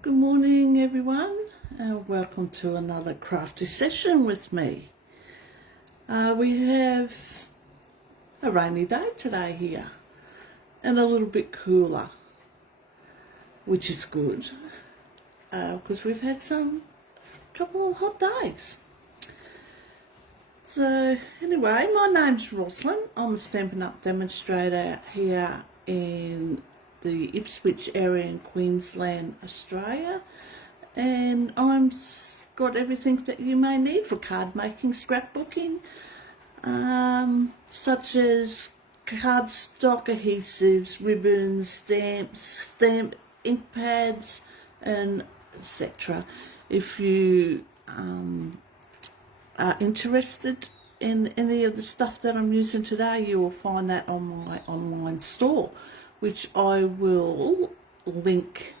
Good morning everyone, and welcome to another crafty session with me. We have a rainy day today here and a little bit cooler, which is good because we've had a couple of hot days. So anyway, my name's Rosalind. I'm a Stampin' Up demonstrator here in the Ipswich area in Queensland, Australia, and got everything that you may need for card making, scrapbooking, such as cardstock, adhesives, ribbons, stamps, ink pads, and etc. If you are interested in any of the stuff that I'm using today, you will find that on my online store, which I will link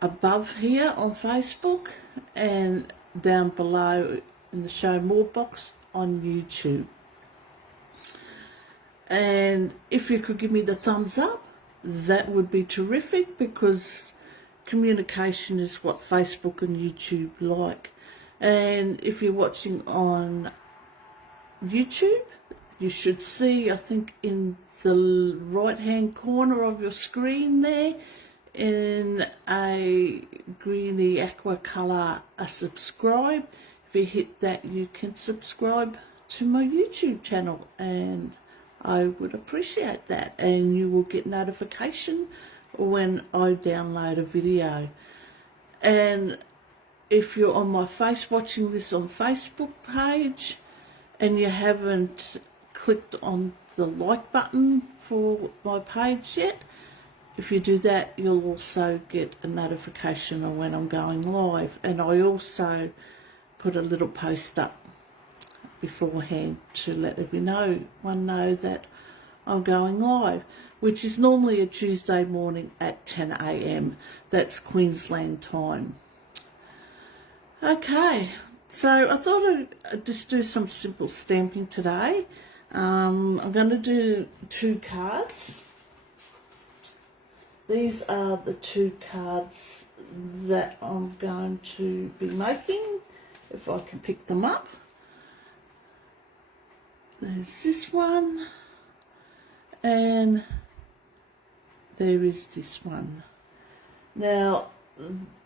above here on Facebook and down below in the show more box on YouTube. And if you could give me the thumbs up, that would be terrific, because communication is what Facebook and YouTube like. And if you're watching on YouTube, you should see, I think in the right hand corner of your screen there, in a greeny aqua colour, a subscribe. If you hit that, you can subscribe to my YouTube channel, and I would appreciate that, and you will get notification when I download a video. And if you're on my watching this on Facebook page and you haven't clicked on the like button for my page yet, if you do that, you'll also get a notification of when I'm going live. And I also put a little post up beforehand to let everyone know that I'm going live, which is normally a Tuesday morning at 10 a.m. That's Queensland time. Okay, so I thought I'd just do some simple stamping today. I'm going to do 2 cards. These are the 2 cards that I'm going to be making, if I can pick them up. There's this one, and there is this one. Now,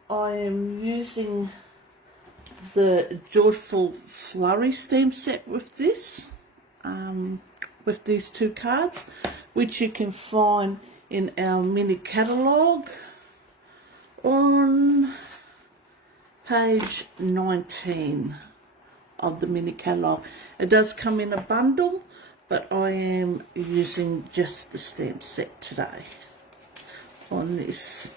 I am using the Joyful Flurry stamp set with this, with these 2 cards, which you can find in our mini catalogue on page 19 of the mini catalogue. It does come in a bundle, but I am using just the stamp set today on this.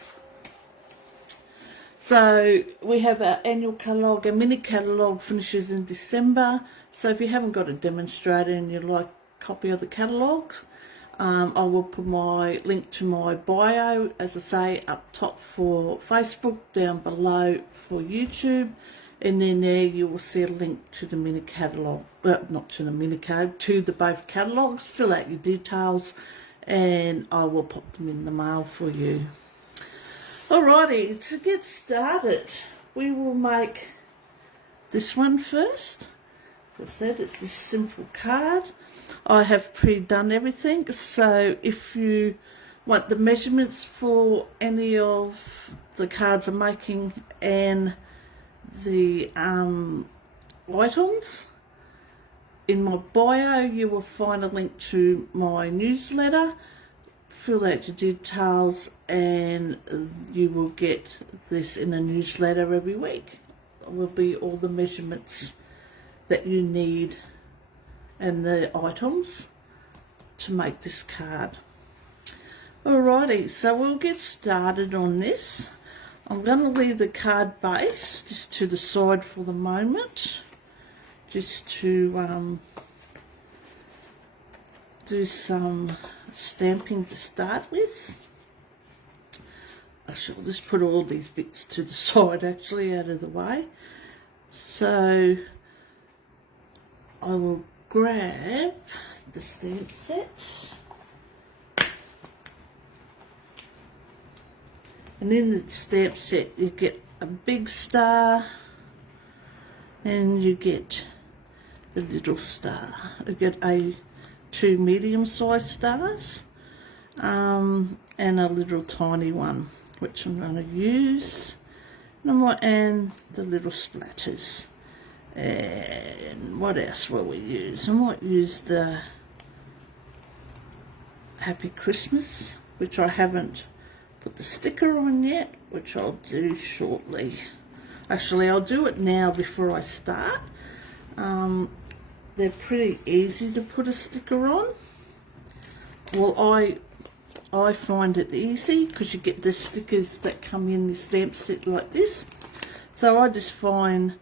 So we have our annual catalogue. Our mini catalogue finishes in December. So if you haven't got a demonstrator and you'd like a copy of the catalogues, I will put my link to my bio, as I say, up top for Facebook, down below for YouTube, and then there you will see a link to the mini catalogue. Well, not to the mini code, to the both catalogues. Fill out your details, and I will pop them in the mail for you. Alrighty, to get started, we will make this one first. As I said, it's this simple card. I have pre-done everything, so if you want the measurements for any of the cards I'm making and the items, in my bio you will find a link to my newsletter. Fill out your details and you will get this in a newsletter every week. It will be all the measurements that you need and the items to make this card. Alrighty, so we'll get started on this. I'm going to leave the card base just to the side for the moment, just to do some stamping to start with. I shall just put all these bits to the side, actually, out of the way. So I will grab the stamp set And in the stamp set you get a big star and you get the little star. You get two medium-sized stars and a little tiny one, which I'm going to use, and the little splatters. And what else will we use? I might use the Happy Christmas, which I haven't put the sticker on yet, which I'll do shortly. Actually, I'll do it now before I start. They're pretty easy to put a sticker on. Well, I find it easy because you get the stickers that come in the stamp set like this. So I just find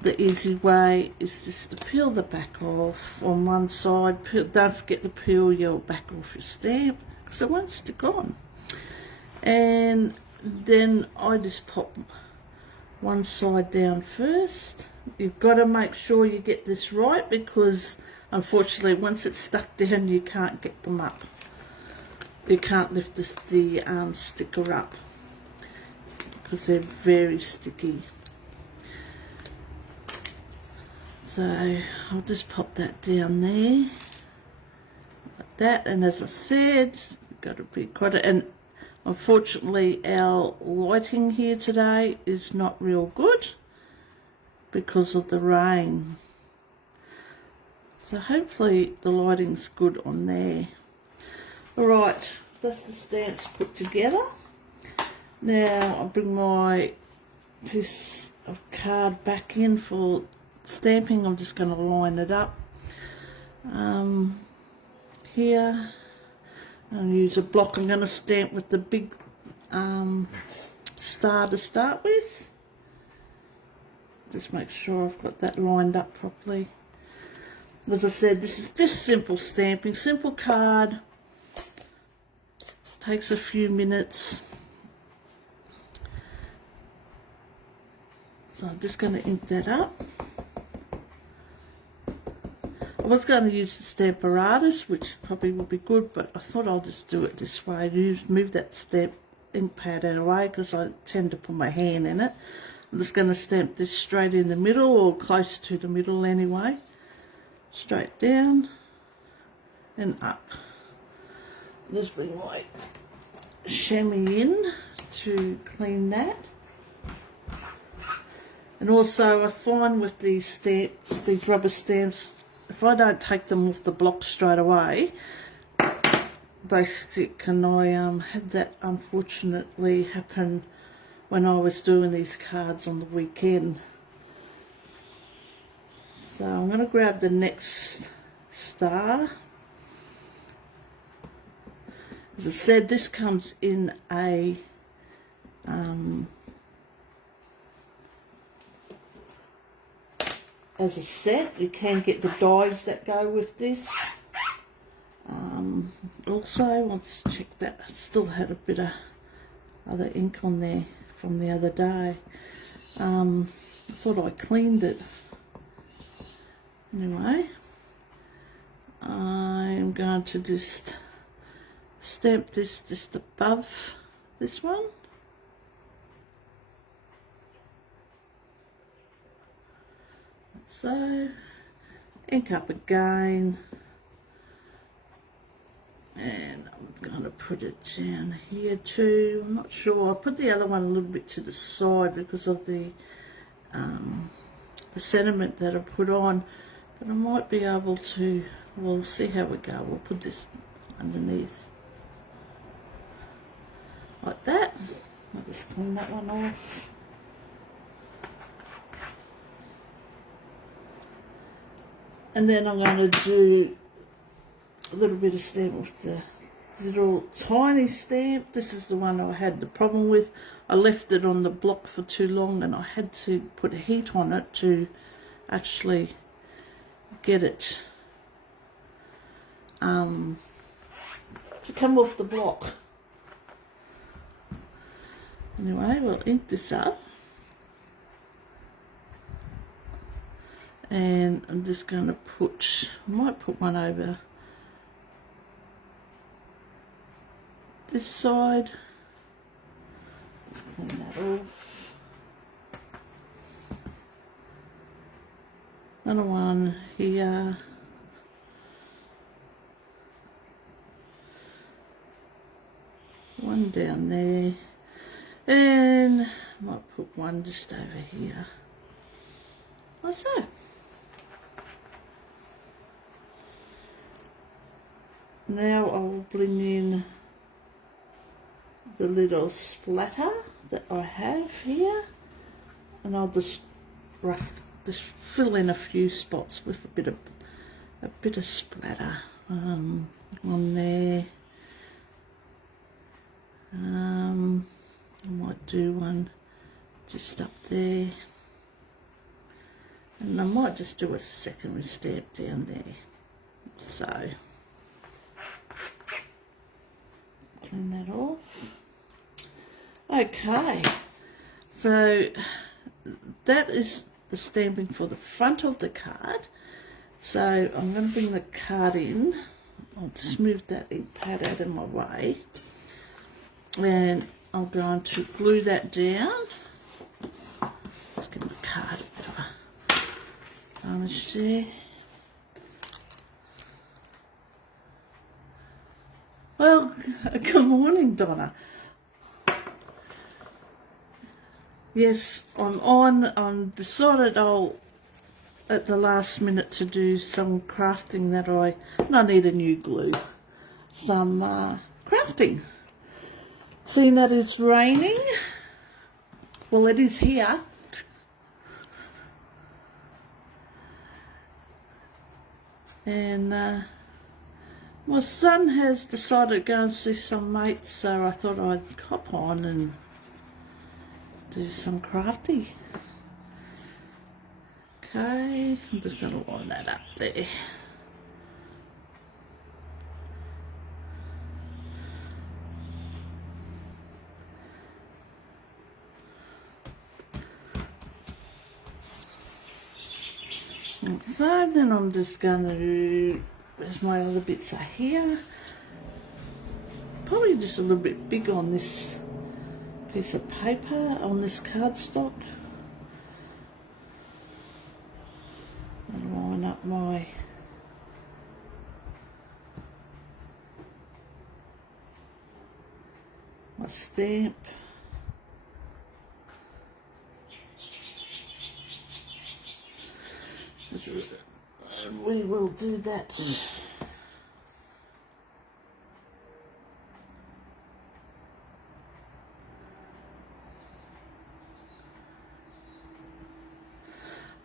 the easy way is just to peel the back off on one side. Don't forget to peel your back off your stamp because it won't stick on. And then I just pop one side down first. You've got to make sure you get this right because unfortunately once it's stuck down you can't get them up. You can't lift the sticker up because they're very sticky. So I'll just pop that down there like that, and as I said, you've got to be quite and unfortunately our lighting here today is not real good because of the rain. So hopefully the lighting's good on there. Alright, that's the stamps put together. Now I'll bring my piece of card back in for stamping. I'm just going to line it up here and use a block. I'm going to stamp with the big star to start with. Just make sure I've got that lined up properly. As I said, this is just simple stamping, simple card. Takes a few minutes. So I'm just going to ink that up. I was going to use the Stamparatus, which probably would be good, but I thought I'll just do it this way. Move that stamp ink pad out of the way because I tend to put my hand in it. I'm just going to stamp this straight in the middle, or close to the middle anyway. Straight down and up. Just bring my chamois in to clean that. And also I find with these stamps, these rubber stamps, if I don't take them off the block straight away, they stick, and I had that unfortunately happen when I was doing these cards on the weekend. So I'm going to grab the next star. As I said, this comes in a as a set. You can get the dies that go with this. Also, let's check that. I still had a bit of other ink on there from the other day. I thought I cleaned it. Anyway, I'm going to just stamp this just above this one. So, ink up again, and I'm going to put it down here too. I'm not sure. I'll put the other one a little bit to the side because of the sentiment that I put on, but I might be able to, we'll see how we go. We'll put this underneath like that. I'll just clean that one off. And then I'm going to do a little bit of stamp with the little tiny stamp. This is the one I had the problem with. I left it on the block for too long and I had to put heat on it to actually get it to come off the block. Anyway, we'll ink this up. And I'm just going to put, I might put one over this side Clean that off. Another one here. One down there. And I might put one just over here. Like so. Now I will bring in the little splatter that I have here, and I'll just fill in a few spots with a bit of splatter on there. I might do one just up there, and I might just do a secondary stamp down there. So clean that off. Okay, so that is the stamping for the front of the card. So I'm going to bring the card in. I'll just move that ink pad out of my way, and I'm going to glue that down. Let's get my card a bit of a varnish there. Well, good morning, Donna. Yes, I'm decided I'll, at the last minute, to do some crafting that I need a new glue. Some crafting. Seeing that it's raining, well, it is here. And my son has decided to go and see some mates, so I thought I'd hop on and do some crafty. Okay, I'm just going to line that up there. And so then I'm just going to, where's my other bits are here. Probably just a little bit big on this piece of paper, on this cardstock. And line up my stamp. And we will do that.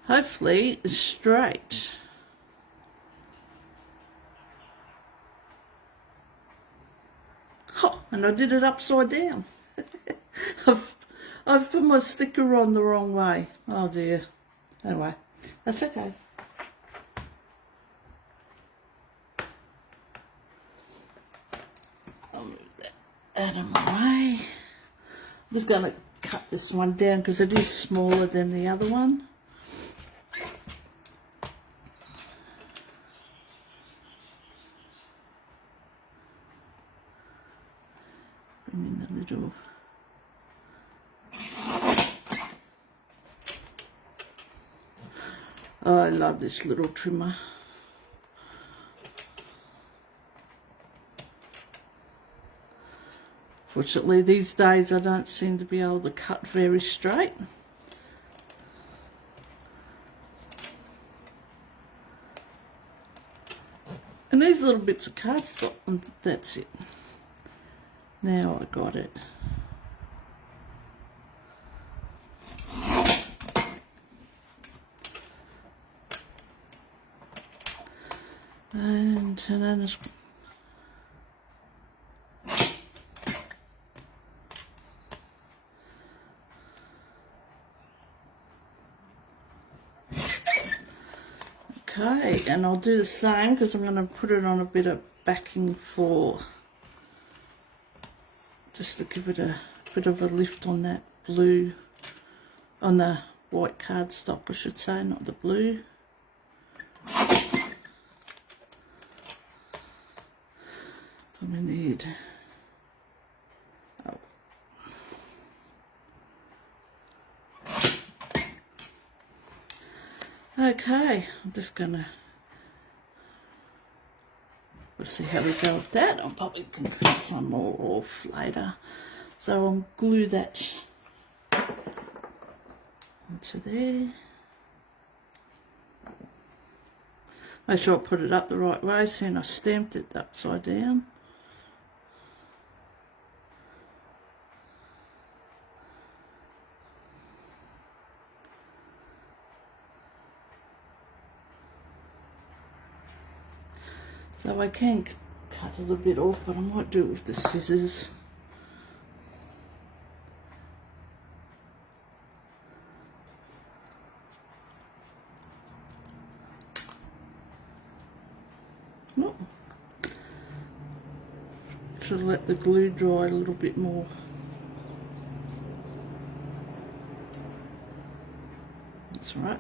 Hopefully straight. Oh, and I did it upside down. I've put my sticker on the wrong way. Oh dear. Anyway, that's okay. I'll move that out of my way. I'm just going to cut this one down because it is smaller than the other one. Bring in a little. Oh, I love this little trimmer. Fortunately, these days I don't seem to be able to cut very straight. And these little bits of cardstock, and that's it. Now I got it. And then it's okay, and I'll do the same because I'm going to put it on a bit of backing for just to give it a bit of a lift on that blue, on the white cardstock I should say, not the blue. I'm going to need, Okay, I'm just gonna, we'll see how we go with that. I'll probably can trim some more off later. So I'll glue that into there. Make sure I put it up the right way, seeing I stamped it upside down. So I can cut a little bit off, but I might do it with the scissors. Oh. Should let the glue dry a little bit more. That's all right.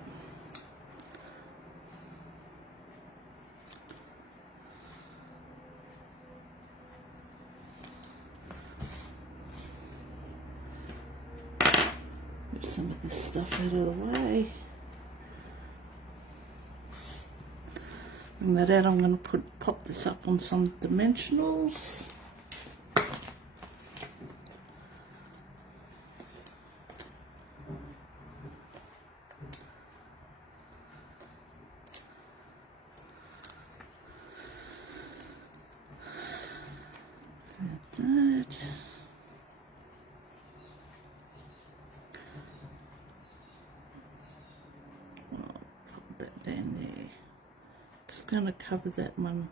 Get some of this stuff out of the way. Bring that out. I'm going to pop this up on some dimensionals. That. I'll put that down there. It's going to cover that one.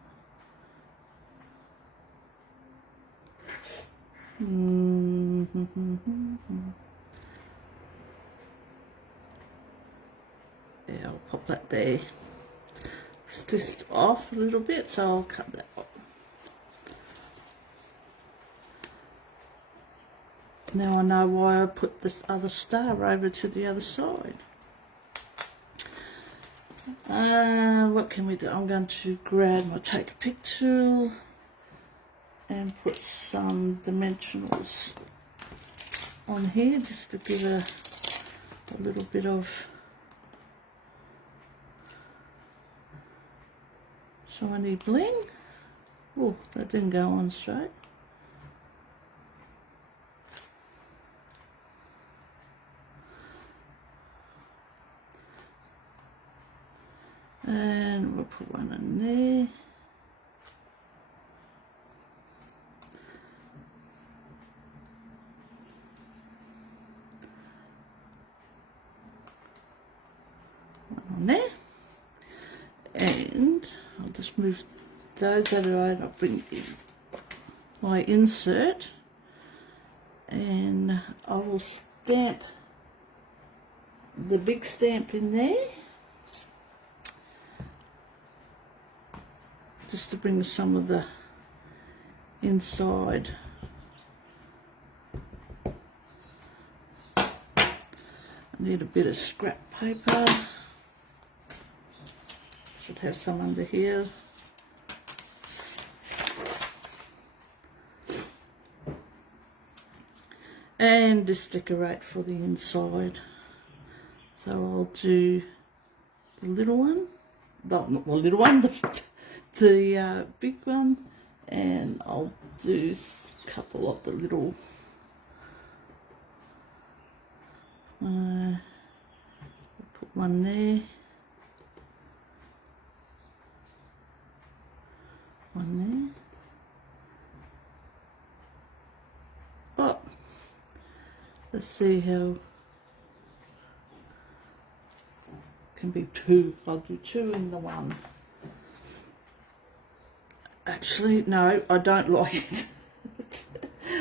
Yeah, I'll pop that there. It's just off a little bit, so I'll cut that off. Now I know why I put this other star over to the other side. What can we do? I'm going to grab my take a pick tool and put some dimensionals on here just to give a little bit of shiny bling. Oh, that didn't go on straight. And we'll put one in there. One on there. And I'll just move those out of the way and I'll bring in my insert. And I will stamp the big stamp in there. Just to bring some of the inside. I need a bit of scrap paper. Should have some under here. And just decorate for the inside. So I'll do the little one. No, not the little one. The big one, and I'll do a couple of the little put one there, one there. Oh, let's see how can be two. I'll do two in the one. Actually, no, I don't like it.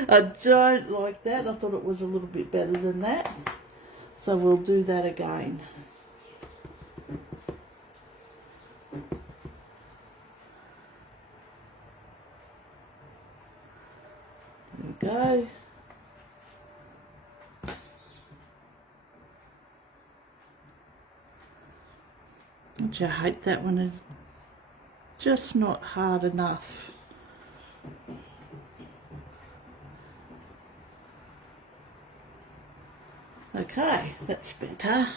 I don't like that. I thought it was a little bit better than that. So we'll do that again. There we go. Don't you hate that one? It's just not hard enough. Okay, that's better.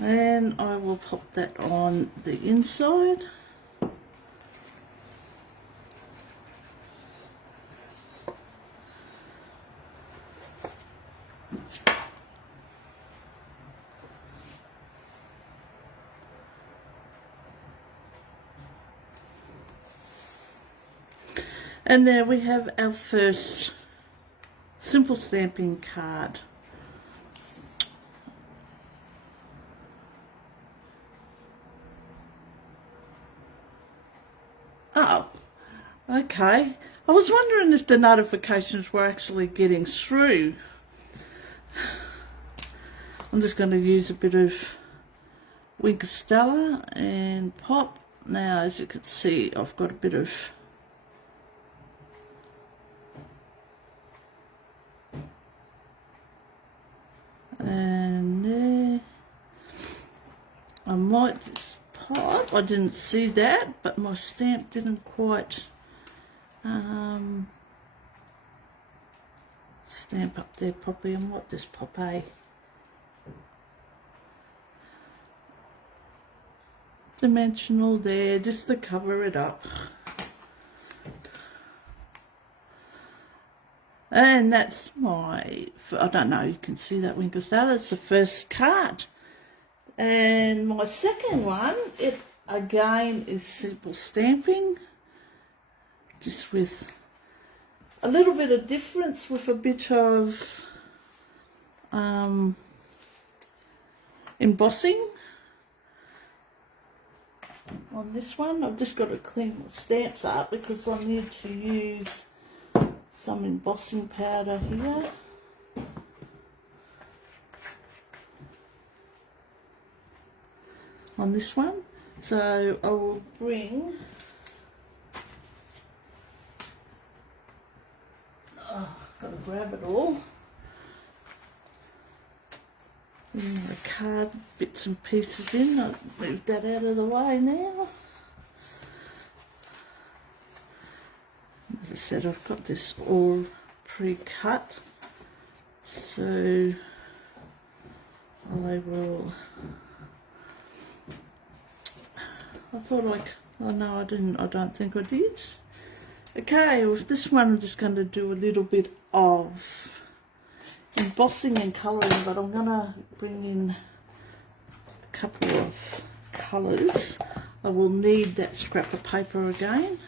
And I will pop that on the inside. And there we have our first simple stamping card. Oh, okay. I was wondering if the notifications were actually getting through. I'm just going to use a bit of Wink Stella and pop. Now, as you can see, I've got a bit of and there. I might just pop. I didn't see that, but my stamp didn't quite stamp up there properly. I might just pop a dimensional there just to cover it up. And that's my, I don't know, you can see that Winkle Star, that's the first card. And my second one, it again is simple stamping, just with a little bit of difference, with a bit of embossing on this one. I've just got to clean my stamps up because I need to use some embossing powder here. On this one, so I will bring got to grab it all. Bring the card bits and pieces in. I'll move that out of the way now. As I said, I've got this all pre-cut, so I will. I thought oh no, I didn't. I don't think I did. Okay, with this one, I'm just going to do a little bit of embossing and colouring, but I'm going to bring in a couple of colours. I will need that scrap of paper again.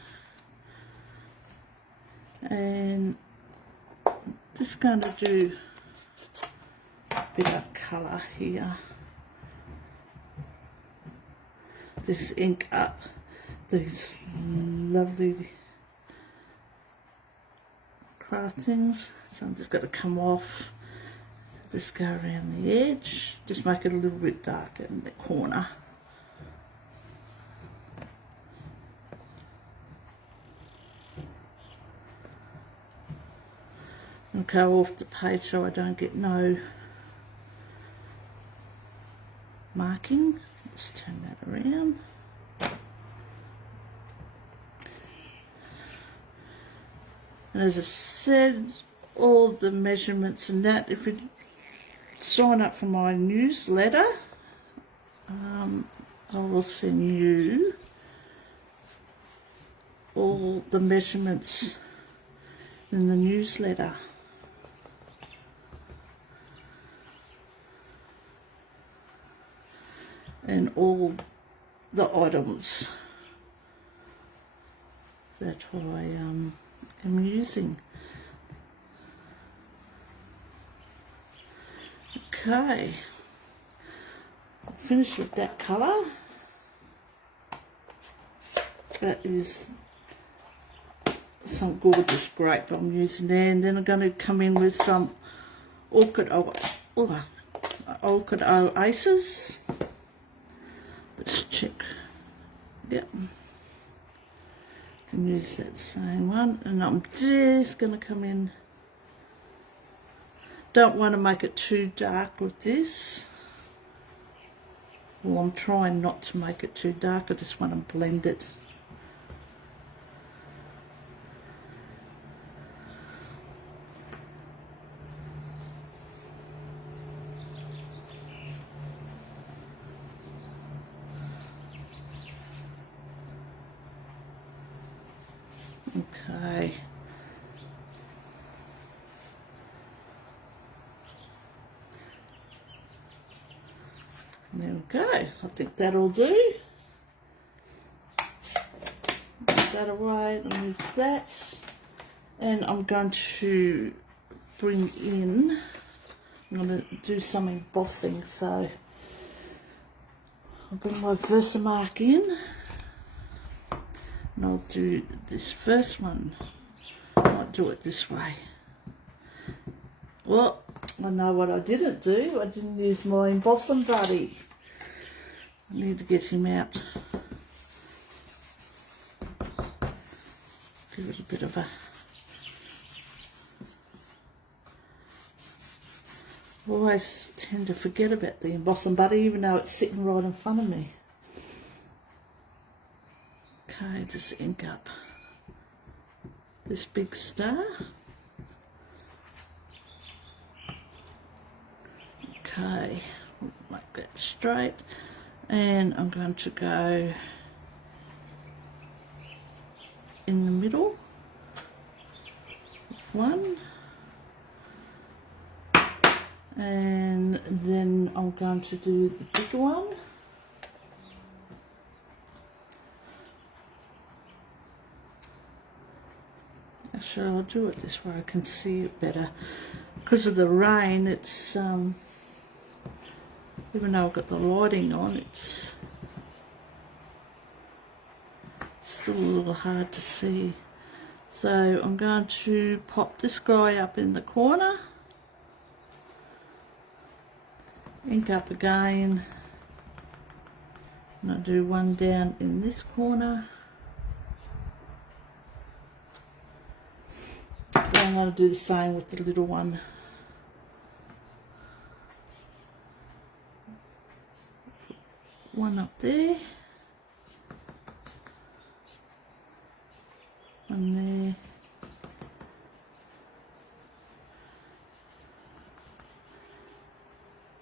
And just going to do a bit of colour here. Just ink up these lovely craftings. So I'm just going to come off, just go around the edge, just make it a little bit darker in the corner. And go off the page so I don't get no marking. Let's turn that around. And as I said, all the measurements and that, if you sign up for my newsletter, I will send you all the measurements in the newsletter. And all the items that I am using. Okay, I'll finish with that colour. That is some gorgeous grape I'm using there, and then I'm going to come in with some Orchid Oasis. Let's check. Yep. Can use that same one, and I'm just going to come in. Don't want to make it too dark with this. Well, I'm trying not to make it too dark. I just want to blend it. Okay. There we go. I think that'll do. Put that away, remove that. And I'm going to bring in, I'm going to do some embossing, so I'll bring my Versamark in. And I'll do this first one. I might do it this way. Well, I know what I didn't do. I didn't use my embossing buddy. I need to get him out. Give it a bit of a... I always tend to forget about the embossing buddy, even though it's sitting right in front of me. Okay, just ink up this big star. Okay, make that straight, and I'm going to go in the middle, one, and then I'm going to do the bigger one. Actually, I'll do it this way, I can see it better. Because of the rain, it's, even though I've got the lighting on, it's still a little hard to see. So I'm going to pop this guy up in the corner, ink up again, and I'll do one down in this corner. Then I'm going to do the same with the little one. One up there, one there,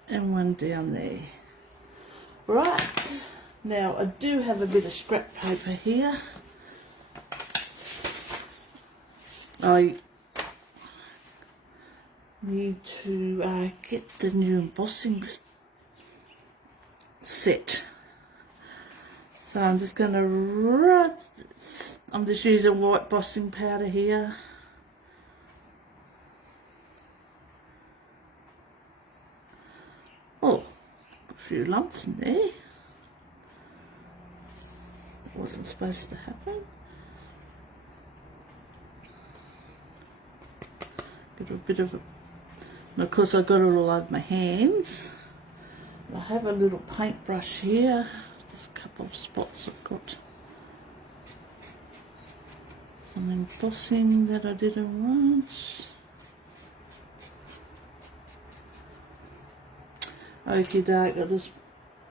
and one down there. Right, now I do have a bit of scrap paper here. I need to get the new embossing set. So I'm just going to I'm just using white embossing powder here. Oh, a few lumps in there. That wasn't supposed to happen. Got a bit of a, and of course I got it all over my hands. I have a little paintbrush here. There's a couple of spots I've got some embossing that I didn't want. Okie doke, I'll just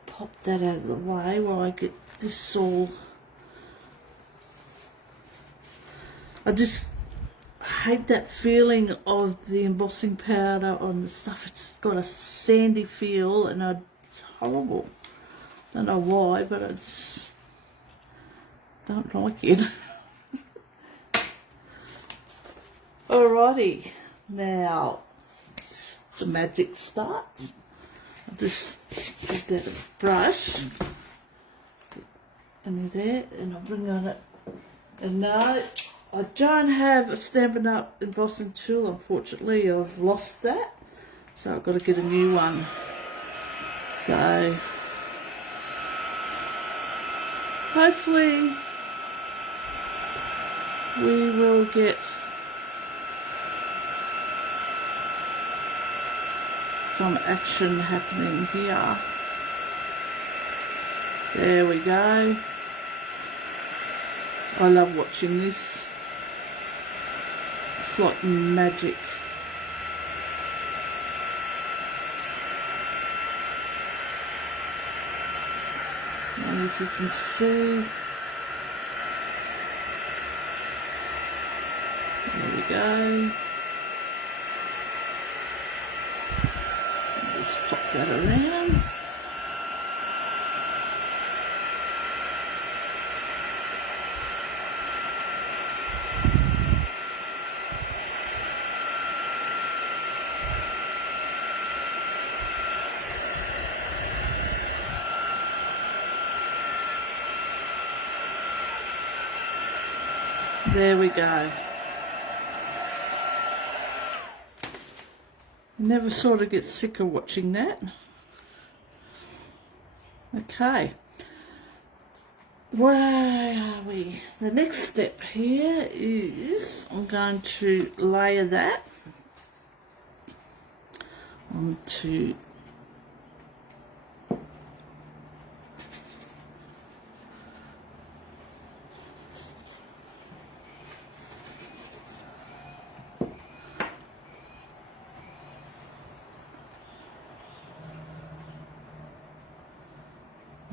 pop that out of the way while I get this all. I just hate that feeling of the embossing powder on the stuff. It's got a sandy feel and it's horrible. Don't know why, but I just don't like it. Alrighty, now the magic starts. I'll just give that a brush. And there, and I'll bring on it. And now I don't have a Stampin' Up embossing tool, unfortunately. I've lost that, so I've got to get a new one. So hopefully we will get some action happening here. There we go. I love watching this. It's like magic. And if you can see, there we go. Just pop that around. There we go. Never sort of get sick of watching that. Okay. Where are we? The next step here is I'm going to layer that onto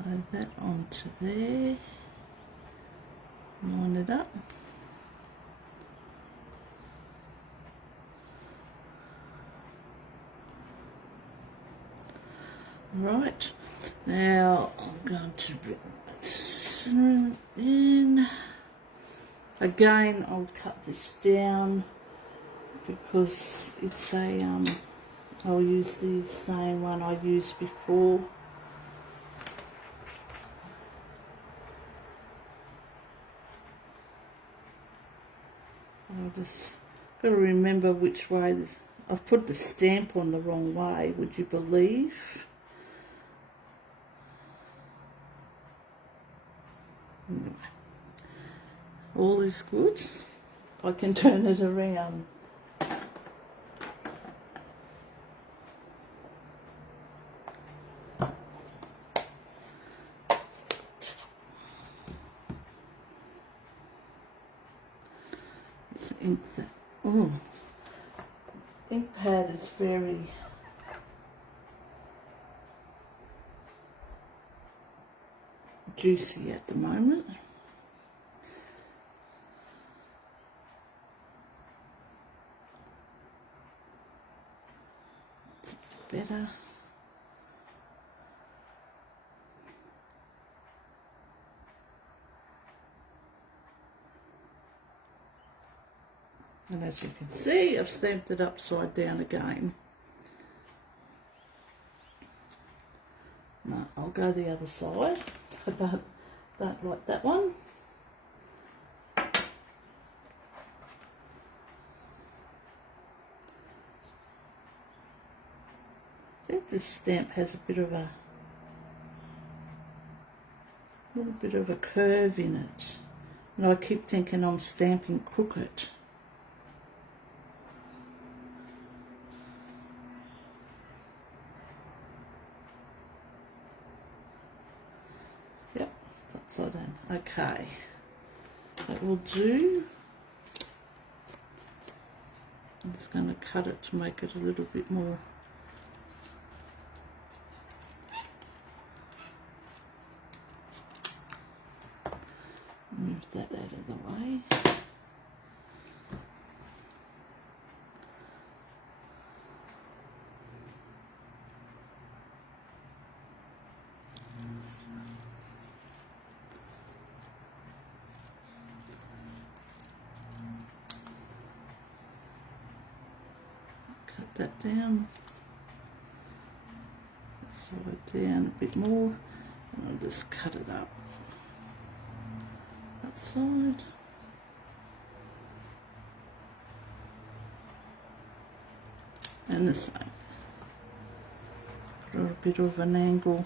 load that onto there, line it up. Right, now I'm going to bring that centering in. Again, I'll cut this down because it's a, I'll use the same one I used before. I'll just got to remember which way this, I've put the stamp on the wrong way, would you believe? Anyway, all is good. I can turn it around. Let's ink that. Oh, ink pad is very juicy at the moment. It's better. And as you can see, I've stamped it upside down again. No, I'll go the other side. I don't like that one. I think this stamp has a little bit of a curve in it. And I keep thinking I'm stamping crooked. Yep, it's upside down. Okay, that will do. I'm just going to cut it to make it a little bit more. Move that out of the way. Cut that down. Slow it down a bit more, and I'll just cut it up. That side. And the same. Draw a bit of an angle.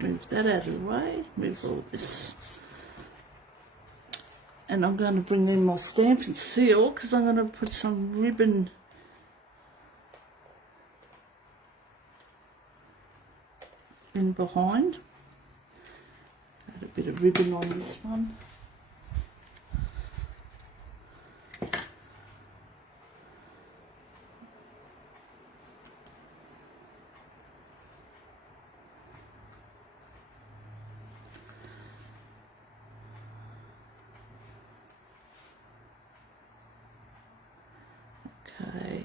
Move that out of the way. Move all this. And I'm going to bring in my Stampin' Seal because I'm going to put some ribbon in behind. Add a bit of ribbon on this one. Okay.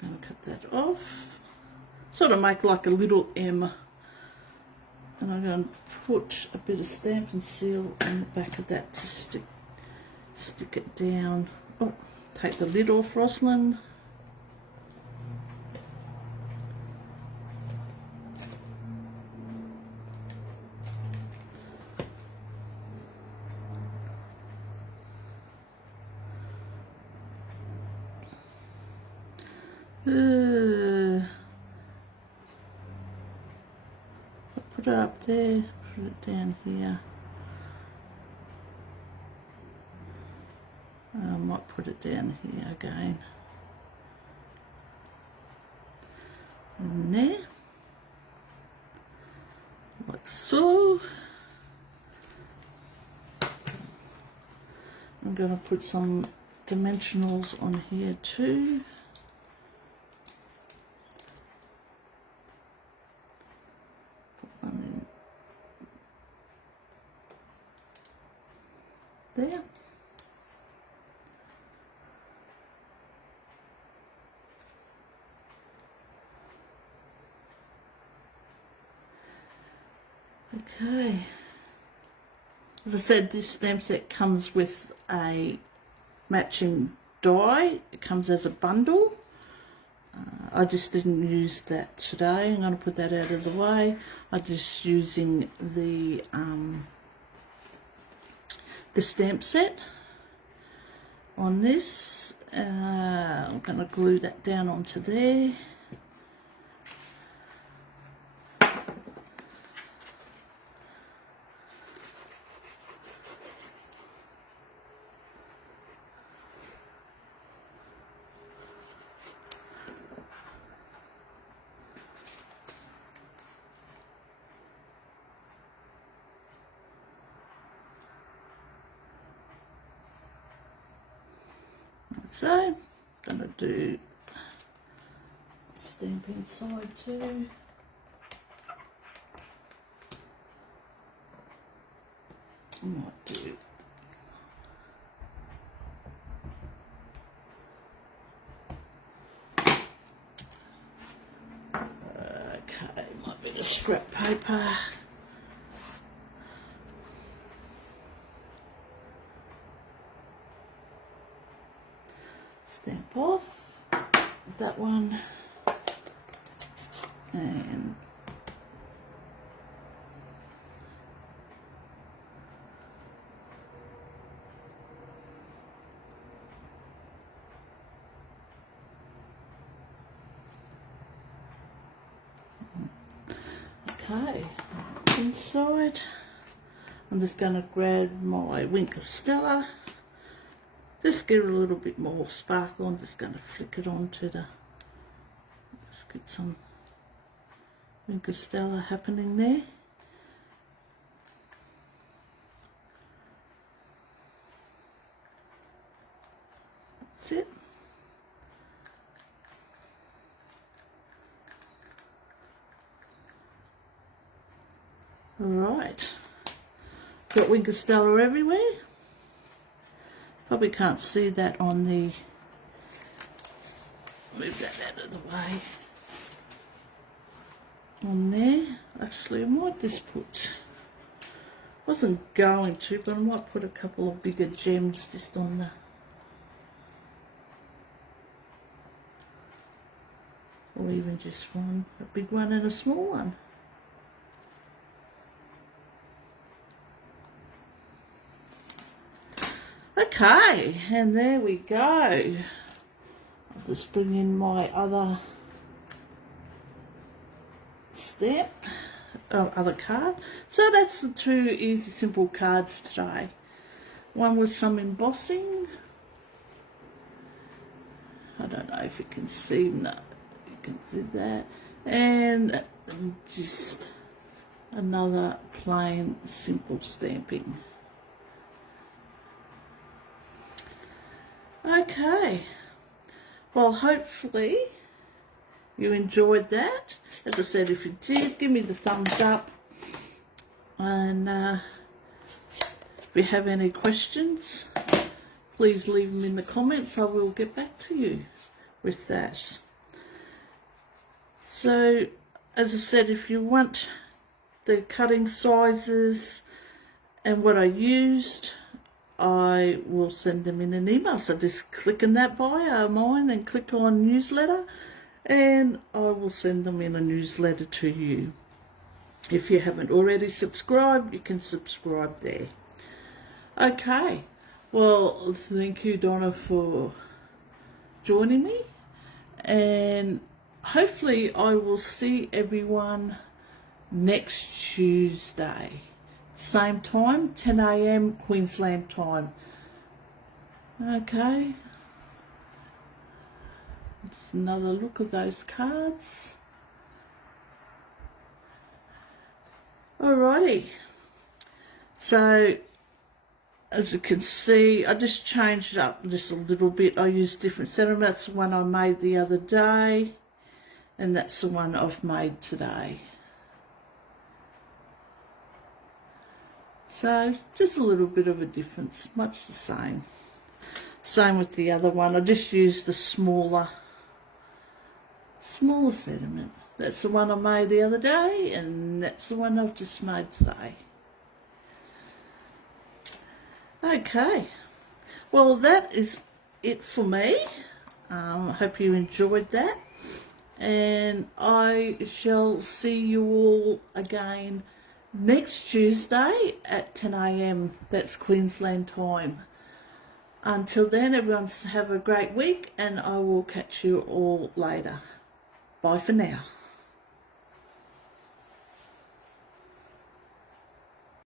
I'm going to cut that off. Sort of make like a little M. And I'm going to put a bit of Stampin' Seal on the back of that to stick it down. Oh, take the lid off, Rosalind. Put it up there, put it down here. I might put it down here again. And there. Like so. I'm going to put some dimensionals on here too. There. Okay. As I said, this stamp set comes with a matching die. It comes as a bundle. I just didn't use that today. I'm going to put that out of the way. I'm just using the stamp set on this. I'm going to glue that down onto there. So, I'm going to do stamp inside too. I might do okay, might be the scrap paper. Stamp off that one, and okay, inside I'm just going to grab my Wink of Stella. Just give it a little bit more sparkle. I'm just going to flick it onto the, just get some Wink of Stella happening there. That's it. Alright, got Wink of Stella everywhere. Probably can't see that on the, move that out of the way, on there. Actually I might just put, wasn't going to, but I might put a couple of bigger gems just on the, or even just one, a big one and a small one. Okay, and there we go. I'll just bring in my other stamp, other card. So that's the two easy simple cards today. One with some embossing. I don't know if you can see, no, you can see that. And just another plain simple stamping. Okay, well hopefully you enjoyed that. As I said, if you did, give me the thumbs up, and if you have any questions, please leave them in the comments. I will get back to you with that. So as I said, if you want the cutting sizes and what I used, I will send them in an email. So just click in that bio of mine and click on newsletter, and I will send them in a newsletter to you. If you haven't already subscribed, you can subscribe there. Okay, well, thank you, Donna, for joining me, and hopefully I will see everyone next Tuesday, same time, 10 a.m. Queensland time. Okay, just another look at those cards. Alrighty, so as you can see, I just changed it up just a little bit. I used different sentiment. That's the one I made the other day, and that's the one I've made today. So just a little bit of a difference, much the same. Same with the other one. I just used the smaller sediment. That's the one I made the other day, and that's the one I've just made today. Okay, well, that is it for me. I hope you enjoyed that, and I shall see you all again next Tuesday at 10 a.m. That's Queensland time. Until then, everyone have a great week, and I will catch you all later. Bye for now.